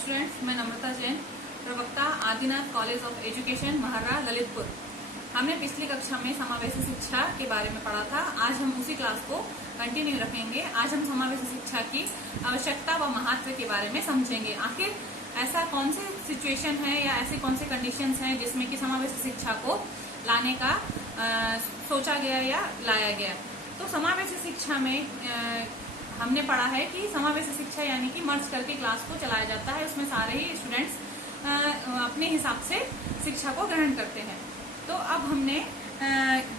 Students, मैं नम्रता जैन, प्रवक्ता Adinath college of education Maharra Lalitpur. हमने पिछली कक्षा में समावेशी शिक्षा के बारे में पढ़ा था। आज हम उसी क्लास को कंटिन्यू रखेंगे। आज हम समावेशी शिक्षा की आवश्यकता व महत्व के बारे में समझेंगे। आखिर ऐसा कौन से सिचुएशन है या ऐसे कौन से कंडीशंस हैं जिसमें कि समावेशी शिक्षा को लाने का सोचा गया या लाया गया। तो समावेशी शिक्षा में हमने पढ़ा है कि समावेशी शिक्षा यानी कि मर्ज करके क्लास को चलाया जाता है। उसमें सारे ही स्टूडेंट्स अपने हिसाब से शिक्षा को ग्रहण करते हैं। तो अब हमने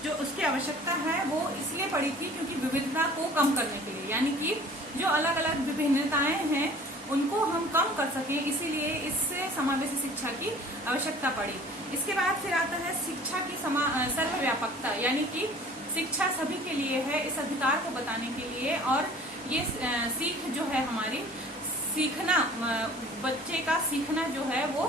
जो उसकी आवश्यकता है वो इसलिए पढ़ी थी क्योंकि विविधता को कम करने के लिए, यानी कि जो अलग अलग विभिन्नताएं हैं उनको हम कम कर सकें, इसीलिए इससे समावेशी शिक्षा की आवश्यकता पड़ी। इसके बाद फिर आता है शिक्षा की सर्वव्यापकता, यानी कि शिक्षा सभी के लिए है, इस अधिकार को बताने के लिए। और ये सीख जो है हमारी सीखना, बच्चे का सीखना जो है वो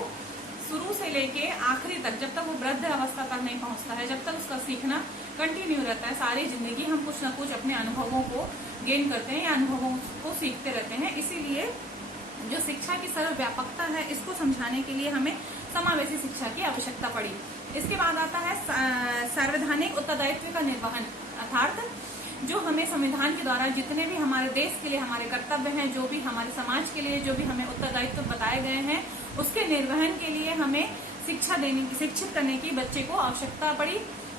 शुरू से लेके आखिरी तक, जब तक वो वृद्ध अवस्था तक नहीं पहुंचता है, जब तक उसका सीखना कंटिन्यू रहता है। सारी जिंदगी हम कुछ न कुछ अपने अनुभवों को गेन करते हैं या अनुभवों को सीखते रहते हैं। इसीलिए जो शिक्षा की सर्वव्यापकता है इसको समझाने के लिए हमें समावेशी शिक्षा की आवश्यकता पड़ी। इसके बाद आता है संवैधानिक उत्तरदायित्व का निर्वहन, अर्थात जो हमें संविधान के द्वारा जितने भी हमारे देश के लिए हमारे कर्तव्य हैं, जो भी हमारे समाज के लिए जो भी हमें उत्तरदायित्व बताए गए हैं, उसके निर्वहन के लिए हमें शिक्षा देने की, शिक्षित करने की बच्चे को आवश्यकता पड़ी।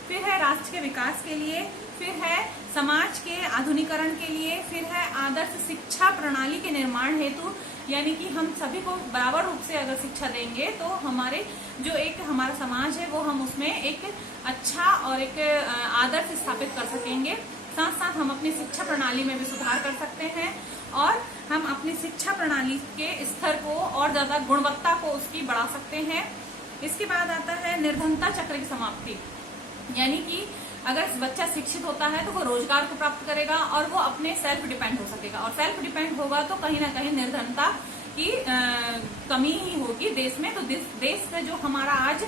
फिर है राष्ट्र के विकास के लिए, फिर है समाज के आधुनिकीकरण के लिए, फिर है आदर्श शिक्षा प्रणाली के निर्माण हेतु, यानी कि हम सभी को बराबर रूप से अगर शिक्षा देंगे तो हमारे जो एक हमारा समाज है वो हम उसमें एक अच्छा और एक आदर्श स्थापित कर सकेंगे। साथ साथ हम अपनी शिक्षा प्रणाली में भी सुधार कर सकते हैं और हम अपनी शिक्षा प्रणाली के स्तर को और ज्यादा गुणवत्ता को उसकी बढ़ा सकते हैं। इसके बाद आता है निर्धनता चक्र की समाप्ति, यानी कि अगर बच्चा शिक्षित होता है तो वो रोजगार को प्राप्त करेगा और वो अपने सेल्फ डिपेंड हो सकेगा, और सेल्फ डिपेंड होगा तो कहीं ना कहीं निर्धनता की कमी ही होगी देश में। तो देश का जो हमारा आज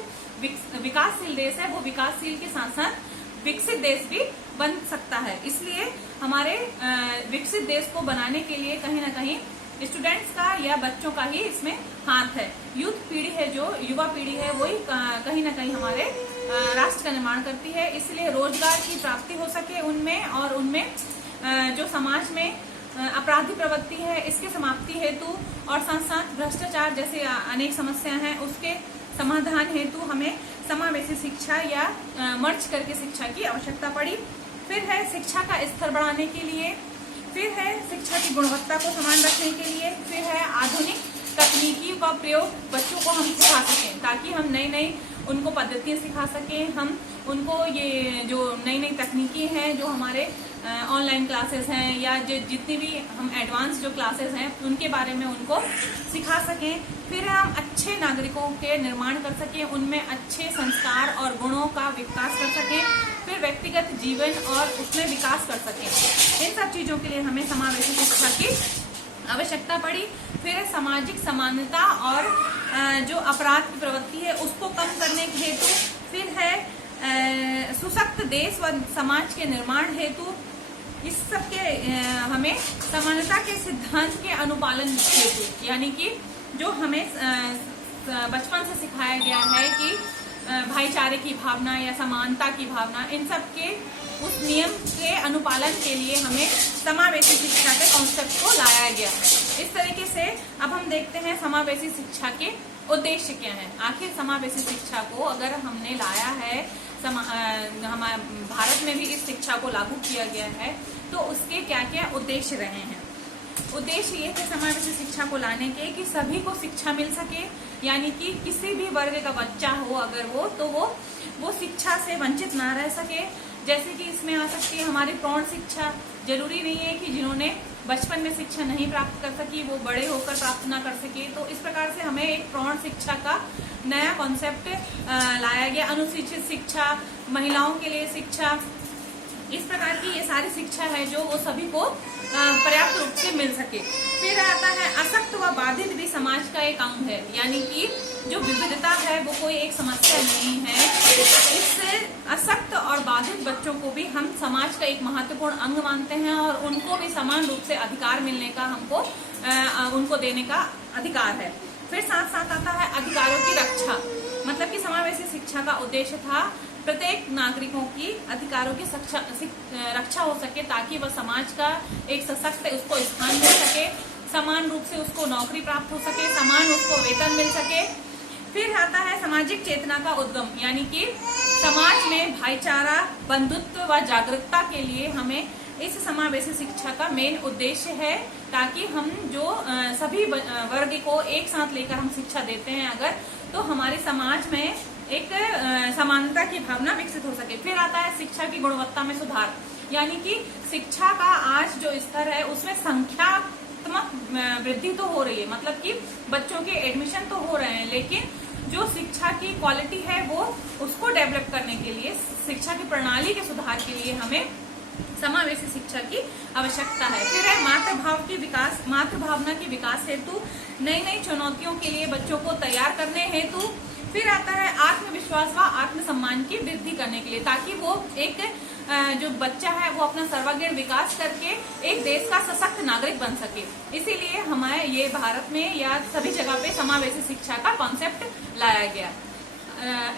विकासशील देश है वो विकासशील के साथ साथ विकसित देश भी बन सकता है। इसलिए हमारे विकसित देश को बनाने के लिए कहीं ना कहीं स्टूडेंट्स का या बच्चों का ही इसमें हाथ है। यूथ पीढ़ी है, जो युवा पीढ़ी है, वही कहीं ना कहीं हमारे राष्ट्र का निर्माण करती है। इसलिए रोजगार की प्राप्ति हो सके उनमें, और उनमें जो समाज में अपराधी प्रवृत्ति है इसकी समाप्ति हेतु, और साथ साथ भ्रष्टाचार जैसे अनेक समस्याएं हैं उसके समाधान हेतु हमें समावेशी शिक्षा या मर्ज करके शिक्षा की आवश्यकता पड़ी। फिर है शिक्षा का स्तर बढ़ाने के लिए, फिर है शिक्षा की गुणवत्ता को समान रखने के लिए, फिर है आधुनिक तकनीकी का प्रयोग बच्चों को हम सिखा सकें, ताकि हम नई नई उनको पद्धतियां सिखा सकें। हम उनको ये जो नई नई तकनीकी हैं, जो हमारे ऑनलाइन क्लासेस हैं या जितनी भी हम एडवांस जो क्लासेस हैं उनके बारे में उनको सिखा सकें। फिर हम अच्छे नागरिकों के निर्माण कर सकें, उनमें अच्छे संस्कार और गुणों का विकास कर सकें, फिर व्यक्तिगत जीवन और उसमें विकास कर सकें। इन सब चीजों के लिए हमें समावेशी शिक्षा की आवश्यकता पड़ी। फिर सामाजिक समानता और जो अपराध की प्रवृत्ति है उसको कम करने के हेतु, फिर है सुशक्त देश व समाज के निर्माण हेतु, इस सब के हमें समानता के सिद्धांत के अनुपालन हेतु, यानी कि जो हमें बचपन से सिखाया गया है कि भाईचारे की भावना या समानता की भावना, इन सब के उस नियम के अनुपालन के लिए हमें समावेशी शिक्षा के कॉन्सेप्ट को लाया गया। इस तरीके से अब हम देखते हैं समावेशी शिक्षा के उद्देश्य क्या है। आखिर समावेशी शिक्षा को अगर हमने लाया है, हमारे भारत में भी इस शिक्षा को लागू किया गया है, तो उसके क्या क्या उद्देश्य रहे हैं। उद्देश्य ये थे समावेशी शिक्षा को लाने के कि सभी को शिक्षा मिल सके, यानी कि किसी भी वर्ग का बच्चा हो अगर वो शिक्षा से वंचित ना रह सके। जैसे कि इसमें आ सकती है हमारी प्रौढ़ शिक्षा। जरूरी नहीं है कि जिन्होंने बचपन में शिक्षा नहीं प्राप्त कर सकी वो बड़े होकर प्राप्त ना कर सके। तो इस प्रकार से हमें एक प्रौढ़ शिक्षा का नया कॉन्सेप्ट लाया गया। अनुसूचित शिक्षा, महिलाओं के लिए शिक्षा, इस प्रकार की ये सारी शिक्षा है जो वो सभी को पर्याप्त रूप से मिल सके। फिर आता है अशक्त व बाधित भी समाज का एक अंग है, यानी कि जो विविधता है वो कोई एक समस्या नहीं है। इससे अशक्त और बाधित बच्चों को भी हम समाज का एक महत्वपूर्ण अंग मानते हैं और उनको भी समान रूप से अधिकार मिलने का हमको उनको देने का अधिकार है। फिर साथ साथ आता है अधिकारों की रक्षा, मतलब कि समावेशी शिक्षा का उद्देश्य था प्रत्येक नागरिकों की अधिकारों की रक्षा हो सके, ताकि वह समाज का एक सशक्त उसको स्थान मिल सके, समान रूप से उसको नौकरी प्राप्त हो सके, समान उसको वेतन मिल सके। फिर आता है सामाजिक चेतना का उद्गम, यानी कि समाज में भाईचारा, बंधुत्व व जागरूकता के लिए हमें इस समावेशी शिक्षा का मेन उद्देश्य है, ताकि हम जो सभी वर्ग को एक साथ लेकर हम शिक्षा देते हैं अगर, तो हमारे समाज में एक समानता की भावना विकसित हो सके। फिर आता है शिक्षा की गुणवत्ता में सुधार, यानी कि शिक्षा का आज जो स्तर है उसमें संख्यात्मक वृद्धि तो हो रही है, मतलब कि बच्चों के एडमिशन तो हो रहे हैं, लेकिन जो शिक्षा की क्वालिटी है वो उसको डेवलप करने के लिए, शिक्षा की प्रणाली के सुधार के लिए हमें समावेशी शिक्षा की आवश्यकता है। फिर है मातृभावना की विकास हेतु, नई नई चुनौतियों के लिए बच्चों को तैयार करने हेतु। फिर आता है आत्मविश्वास व आत्मसम्मान की वृद्धि करने के लिए, ताकि वो एक जो बच्चा है वो अपना सर्वांगीण विकास करके एक देश का सशक्त नागरिक बन सके। इसीलिए हमारे ये भारत में या सभी जगह पे समावेशी शिक्षा का कॉन्सेप्ट लाया गया।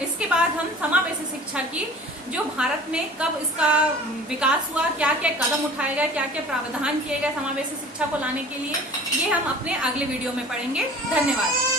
इसके बाद हम समावेशी शिक्षा की जो भारत में कब इसका विकास हुआ, क्या क्या कदम उठाए गए, क्या क्या प्रावधान किए गए समावेशी शिक्षा को लाने के लिए, ये हम अपने अगले वीडियो में पढ़ेंगे। धन्यवाद।